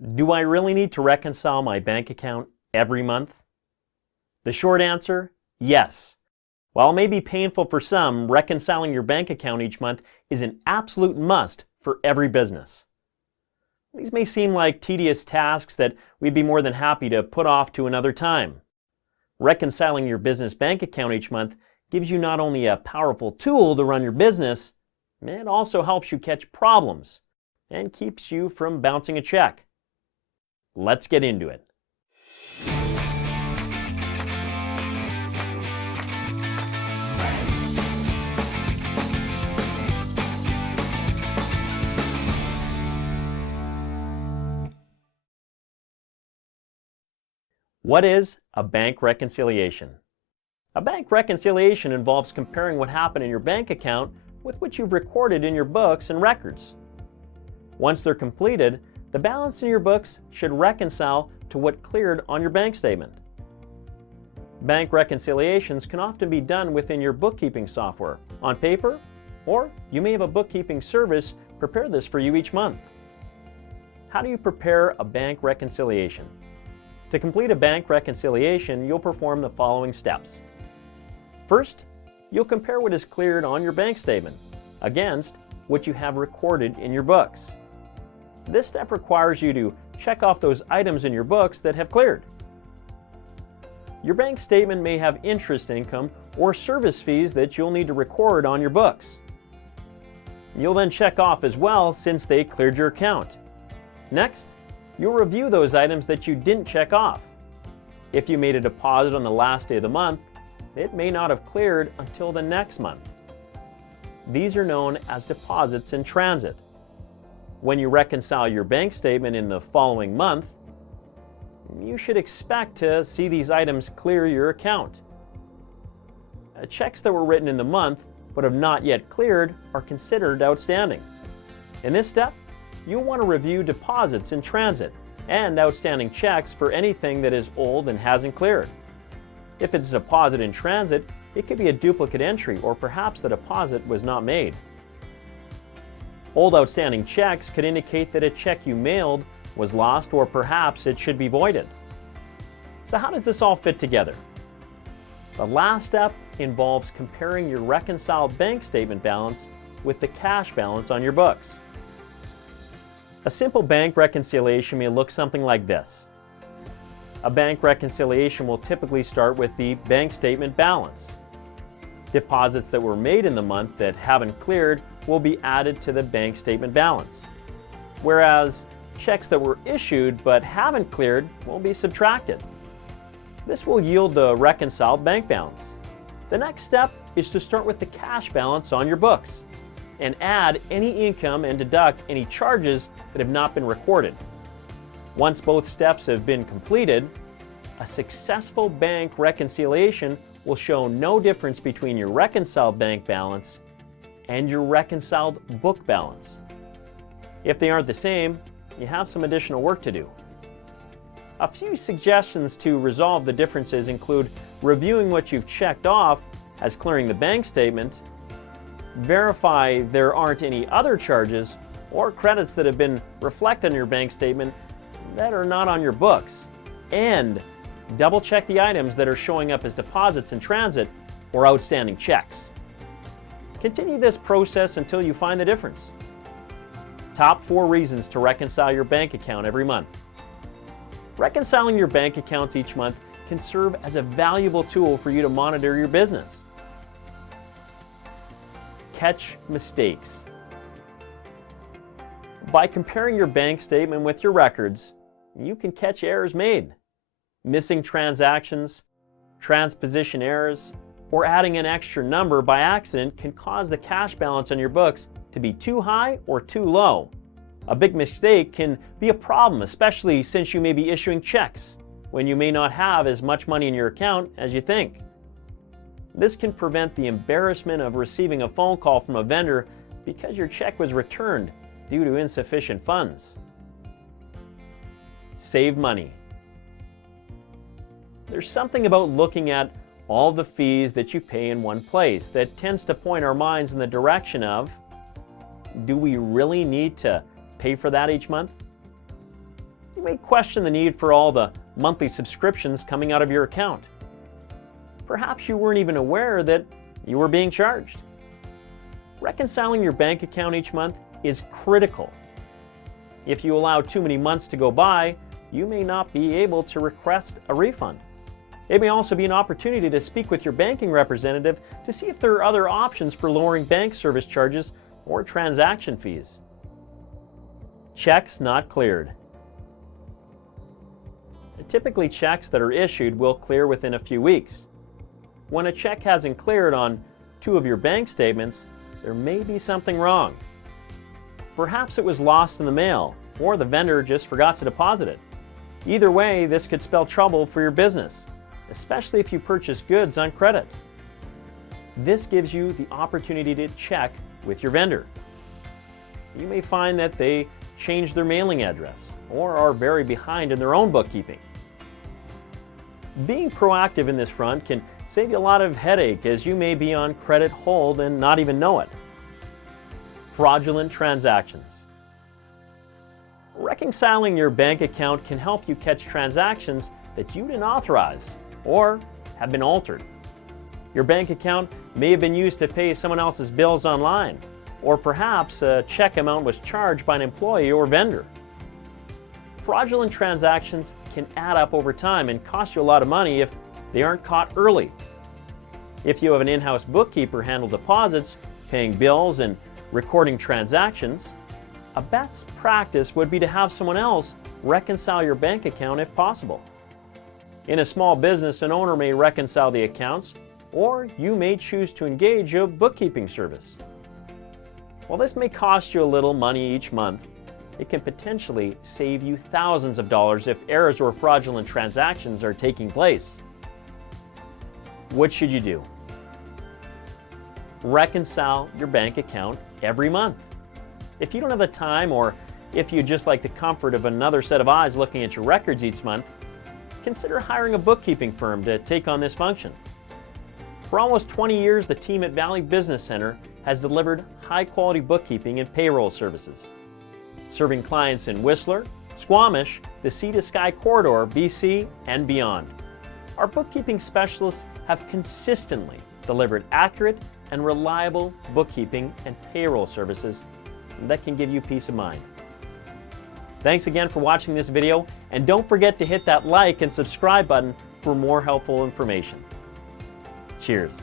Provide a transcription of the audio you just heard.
Do I really need to reconcile my bank account every month? The short answer, yes. While it may be painful for some, reconciling your bank account each month is an absolute must for every business. These may seem like tedious tasks that we'd be more than happy to put off to another time. Reconciling your business bank account each month gives you not only a powerful tool to run your business, it also helps you catch problems and keeps you from bouncing a check. Let's get into it. What is a bank reconciliation? A bank reconciliation involves comparing what happened in your bank account with what you've recorded in your books and records. Once they're completed, the balance in your books should reconcile to what cleared on your bank statement. Bank reconciliations can often be done within your bookkeeping software, on paper, or you may have a bookkeeping service prepare this for you each month. How do you prepare a bank reconciliation? To complete a bank reconciliation, you'll perform the following steps. First, you'll compare what is cleared on your bank statement against what you have recorded in your books. This step requires you to check off those items in your books that have cleared. Your bank statement may have interest income or service fees that you'll need to record on your books. You'll then check off as well since they cleared your account. Next, you'll review those items that you didn't check off. If you made a deposit on the last day of the month, it may not have cleared until the next month. These are known as deposits in transit. When you reconcile your bank statement in the following month, you should expect to see these items clear your account. Checks that were written in the month but have not yet cleared are considered outstanding. In this step, you'll want to review deposits in transit and outstanding checks for anything that is old and hasn't cleared. If it's a deposit in transit, it could be a duplicate entry or perhaps the deposit was not made. Old outstanding checks could indicate that a check you mailed was lost or perhaps it should be voided. So how does this all fit together? The last step involves comparing your reconciled bank statement balance with the cash balance on your books. A simple bank reconciliation may look something like this. A bank reconciliation will typically start with the bank statement balance. Deposits that were made in the month that haven't cleared will be added to the bank statement balance, whereas checks that were issued but haven't cleared will be subtracted. This will yield the reconciled bank balance. The next step is to start with the cash balance on your books and add any income and deduct any charges that have not been recorded. Once both steps have been completed, a successful bank reconciliation will show no difference between your reconciled bank balance and your reconciled book balance. If they aren't the same, you have some additional work to do. A few suggestions to resolve the differences include reviewing what you've checked off as clearing the bank statement, verify there aren't any other charges or credits that have been reflected in your bank statement that are not on your books, and double check the items that are showing up as deposits in transit or outstanding checks. Continue this process until you find the difference. Top 4 reasons to reconcile your bank account every month. Reconciling your bank accounts each month can serve as a valuable tool for you to monitor your business. Catch mistakes. By comparing your bank statement with your records, you can catch errors made. Missing transactions, transposition errors, or adding an extra number by accident can cause the cash balance on your books to be too high or too low. A big mistake can be a problem, especially since you may be issuing checks when you may not have as much money in your account as you think. This can prevent the embarrassment of receiving a phone call from a vendor because your check was returned due to insufficient funds. Save money. There's something about looking at all the fees that you pay in one place that tends to point our minds in the direction of, do we really need to pay for that each month? You may question the need for all the monthly subscriptions coming out of your account. Perhaps you weren't even aware that you were being charged. Reconciling your bank account each month is critical. If you allow too many months to go by, you may not be able to request a refund. It may also be an opportunity to speak with your banking representative to see if there are other options for lowering bank service charges or transaction fees. Checks not cleared. Typically, checks that are issued will clear within a few weeks. When a check hasn't cleared on 2 of your bank statements, there may be something wrong. Perhaps it was lost in the mail, or the vendor just forgot to deposit it. Either way, this could spell trouble for your business, especially if you purchase goods on credit. This gives you the opportunity to check with your vendor. You may find that they changed their mailing address or are very behind in their own bookkeeping. Being proactive in this front can save you a lot of headache, as you may be on credit hold and not even know it. Fraudulent transactions. Reconciling your bank account can help you catch transactions that you didn't authorize or have been altered. Your bank account may have been used to pay someone else's bills online, or perhaps a check amount was charged by an employee or vendor. Fraudulent transactions can add up over time and cost you a lot of money if they aren't caught early. If you have an in-house bookkeeper handle deposits, paying bills, and recording transactions, a best practice would be to have someone else reconcile your bank account if possible. In a small business, an owner may reconcile the accounts, or you may choose to engage a bookkeeping service. While this may cost you a little money each month, it can potentially save you thousands of dollars if errors or fraudulent transactions are taking place. What should you do? Reconcile your bank account every month. If you don't have the time, or if you just like the comfort of another set of eyes looking at your records each month, consider hiring a bookkeeping firm to take on this function. For almost 20 years, the team at Valley Business Center has delivered high-quality bookkeeping and payroll services, serving clients in Whistler, Squamish, the Sea to Sky Corridor, BC, and beyond. Our bookkeeping specialists have consistently delivered accurate and reliable bookkeeping and payroll services that can give you peace of mind. Thanks again for watching this video, and don't forget to hit that like and subscribe button for more helpful information. Cheers.